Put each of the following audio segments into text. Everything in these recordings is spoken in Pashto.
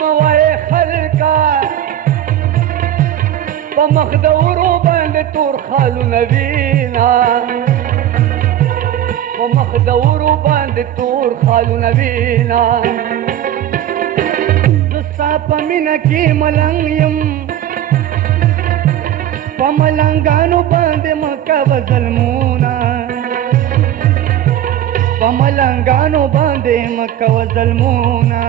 موای خلکا په مخ د ورو باندې تور خالونه وینا په مخ د ورو باندې تور خالونه وینا زستا په مینه کې ملنګ یم په ملنګانو باندې مکوه ظلمونه په ملنګانو باندې مکوه ظلمونه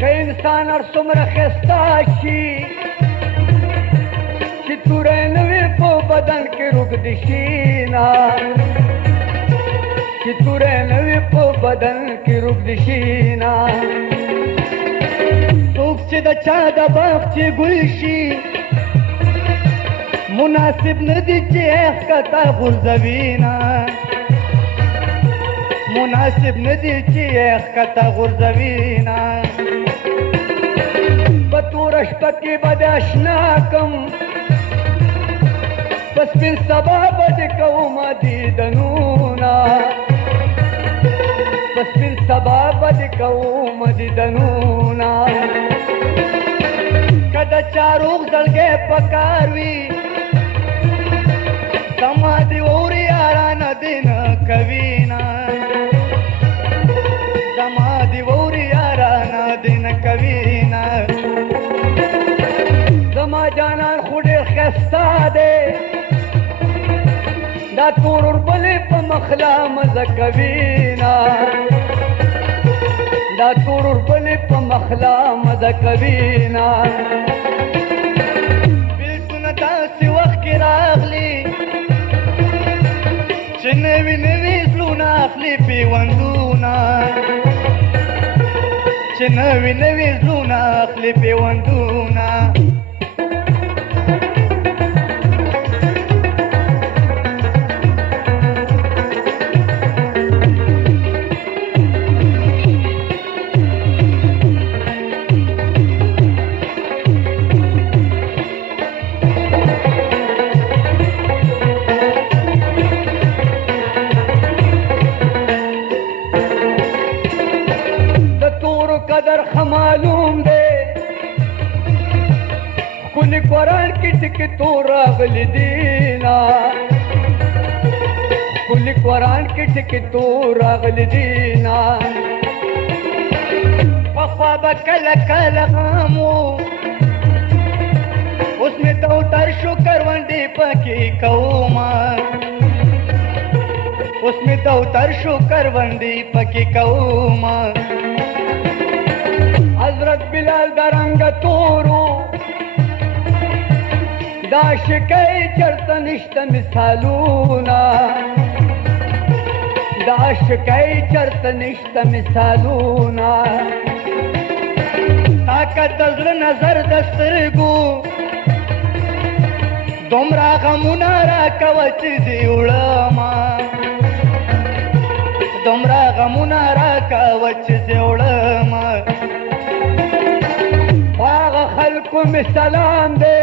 که انسان هر څومره ښایسته شي چې توری نه وي په بدن کې روږدي شي نه چې توری نه وي په بدن کې روږدي شي نه څوک چې د چا د باغچې ګل شي مناسب نه دي چې ښکته غورځوي نه مناسب نه دي چې ښکته غورځوي نه په توره شپه کې به دې اشنا کړم په سپین سبا به دې کومه دیدنونه په سپین سبا به دې کومه دیدنونه که د چا روغ زړګی په کار وي زما دې اور یارانه دې نه کوي نه زما دې اور یارانه دې نه کوي نه زما جانان خو ډېر ښایسته دی دا تور وربلې په مخلا مزه کوي نه دا تور وربلې په مخلا مزه کوي نه بېلتونه داسې وخت کې راغلي چې نوي نوي زړونه اخلي پیوندونه چې نوي نوي زړونه اخلي پیوندونه معلوم دی ښکلي قرآن کې ټکي تور راغلي دینا ښکلي قرآن کې ټکي تور راغلي دینا پخوا به کله کله غم و اوس مې دوتر شو کروندې پکې کومه اوس مې دوتر شو کروندې پکې کومه حضرت بلال درنګ تورو دا شکای چرته نشته مثالونه دا شکای چرته نشته مثالونه طاقت د زړه نظر د سترګو دومره غمونه راکوه چې دې وړمه دومره غمونه راکوه چې دې وړمه خلکو می سلام دی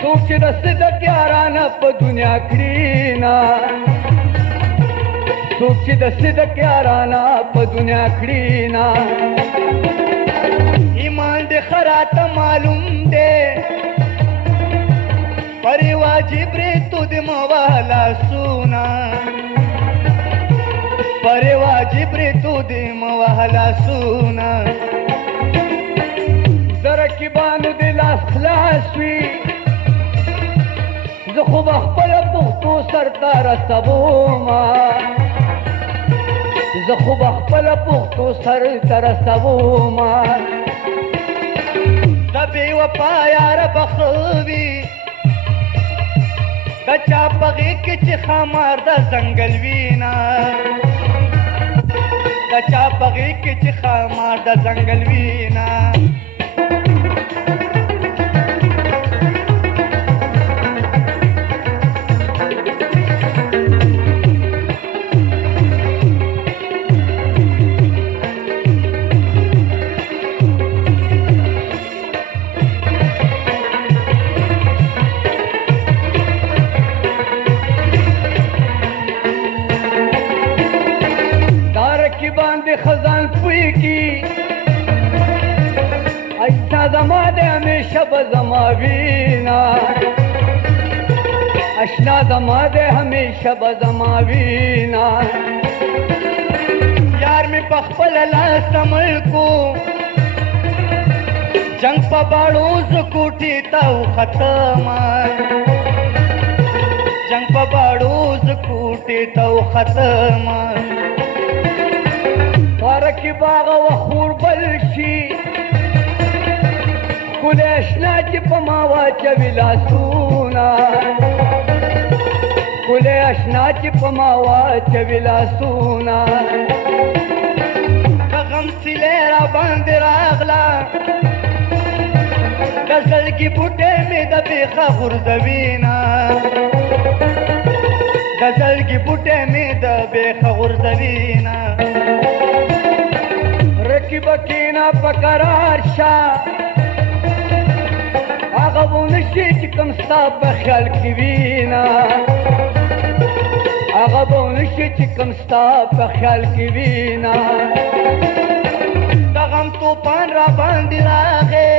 څوک چې د صدق یارانه په دنیا کړي نه څوک چې د صدق یارانه په دنیا کړي نه ایمان دې خراته معلوم دی پرې واجب ریتو دې موالا سونا پرې واجب ریتو دې موالا سونا رقیبانو دې لاس خلاص وي زه خو به خپله پښتو سر ته رسومه زه خو به خپله پښتو سر ته رسومه د بې وفا یاره به ښه وي د چا په غېږ کې چې خامار د ځنګل وي نه د چا په غېږ کې چې خامار د ځنګل وي نه باندې خزان پوي کی اشنا زما دې همیشه به زما وینا اشنا زما دې همیشه به زما وینا یار می په خپل لاس عمل کو جنگ په باړو زکوټی تاو ختم جنگ په باړو زکوټی تاو ختم فارکی باغ و خور بل شي ګل اشنا چې په ما واچوي لاسونه ګل اشنا چې په ما واچوي لاسونه غم سیلې را باندې راغله د زړګي بوټې مې د بیخه غورځوینه د زړګي بوټې مې د بیخه غورځوینه رکیب کینا په قرار شه هغه ونشي چې کوم ستا په خیال کې وینا هغه ونشي چې کوم ستا په خیال کې وینا د غم توپان را باندې راغی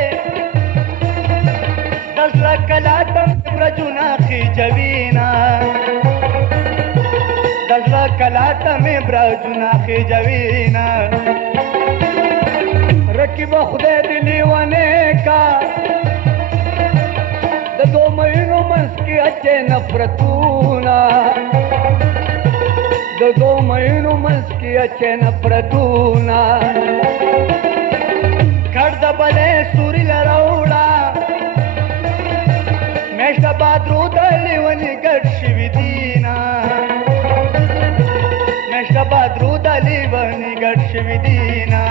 د زړه کلاته مې برجونه خېجوینه د زړه کلاته مې برجونه خېجوینه رکیب خدای دې لیونی کا د دو مینو منځ کې اچې نفرتونه د دو مینو منځ کې اچې نفرتونه کړ د بلې سوري لروړه میاشت بادرو د لیوني ګډ شوي دینه میاشت بادرو د لیوني ګډ شوي دینه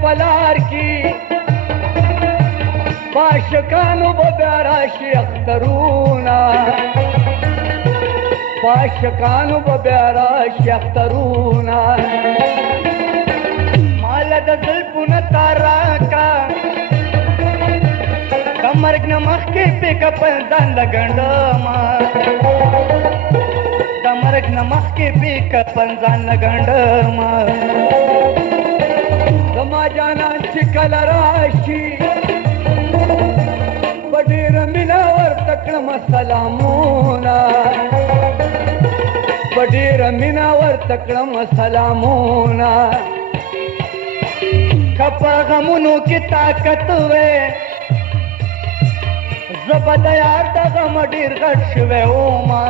پلار کی پاشکانو ببیاراشی اخترونا پاشکانو ببیاراشی اخترونا مالا دا ظلپونا تاراکا دمرگ نمخ کے پیکا پنزان لگنڈما دمرگ نمخ کے پیکا پنزان لگنڈما زما جانان چې کله راشي په ډېره مینه ورته کړم سلامونه په ډېره مینه ورته کړم سلامونه که په غمونو کې طاقت وې زه به د یار د غم ډېر غټ شوی ومه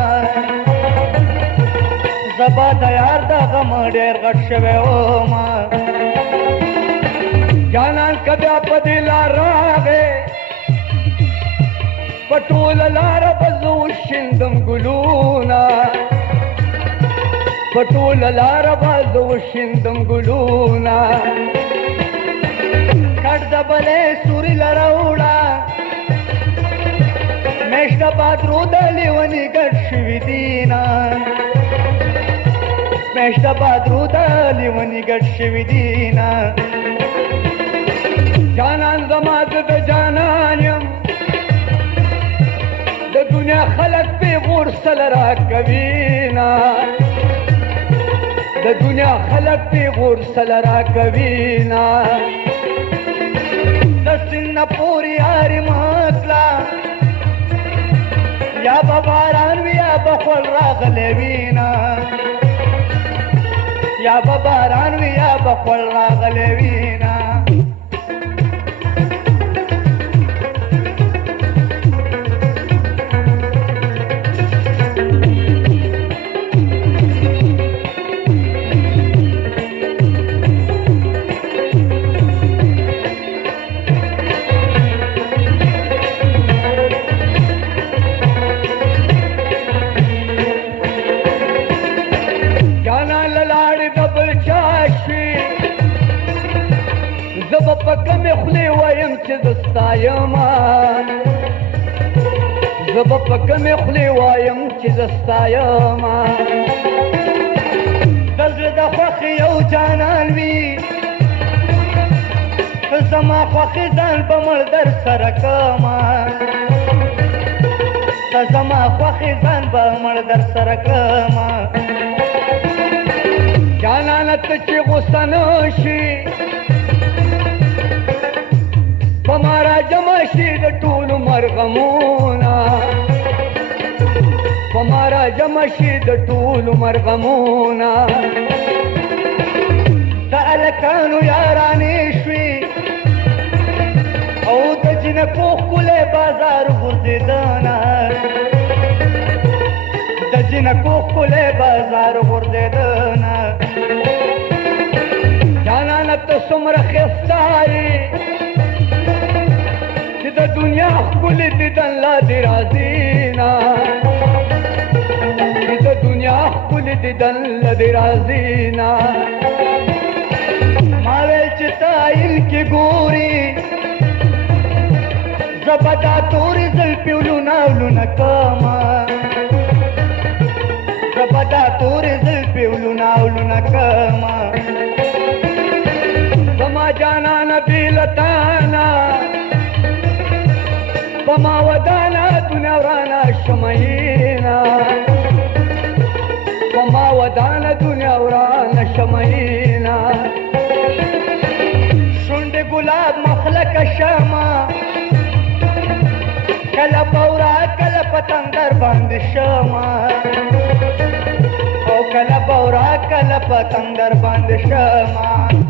زه به د یار د غم ډېر غټ شوی ومه جانان کبیا په دې لار راغې په ټوله لاره به زه وشیندم ګلونه په ټوله لاره به زه وشیندم ګلونه کټ د بلې سوري لروړه میاشت بادرو د لیوني ګډ شوي دینه میاشت بادرو د لیوني ګډ شوي دینه جانان زما د جانان یم د دنیا خلک پې غورسل راکوینه د دنیا خلک پې غورسل راکوینه د سیند نه پورې یارې متله یا به باران وي یا به خول راغلی وینه یا به باران وي یا به خول راغلی وینه وایم چې زستا یما زه به په کمې خولې وایم چې زستا یما د زړه د خوښې یو جانان وي زما خوښې ځان به مړ در سره کړمه زما خوښې ځان به مړ در سره کړمه جانانه ته چې غوسه نه شي په ما راجمع شي د ټولو مرغمونه په ما راجمع شي د ټولو مرغمونه د هلکانو یارانې شوي او د جنکو ښکلی بازار غورځېدنه د جنکو ښکلی بازار غورځېدنه جانانه ته څومره ښایسته یې چې د دنیا ښکلي دیدن لا دې راځي نه چې د دنیا ښکلي دیدن لا دې راځي نه ما ویل چې ته عین کې ګورې زه به دا تورې زلفې ولونه ولونه کړمه زه به دا تورې زلفې ولونه ولونه کړمه زما جانانه بې له تانه په ما ودانه دنیا ورانه شمعینه په ما ودانه دنیا ورانه شمعینه شونډې ګلاب مخلکه شمه کله بورا کله پتنګر باندې شمه او کله بورا کله پتنګر باندې شمه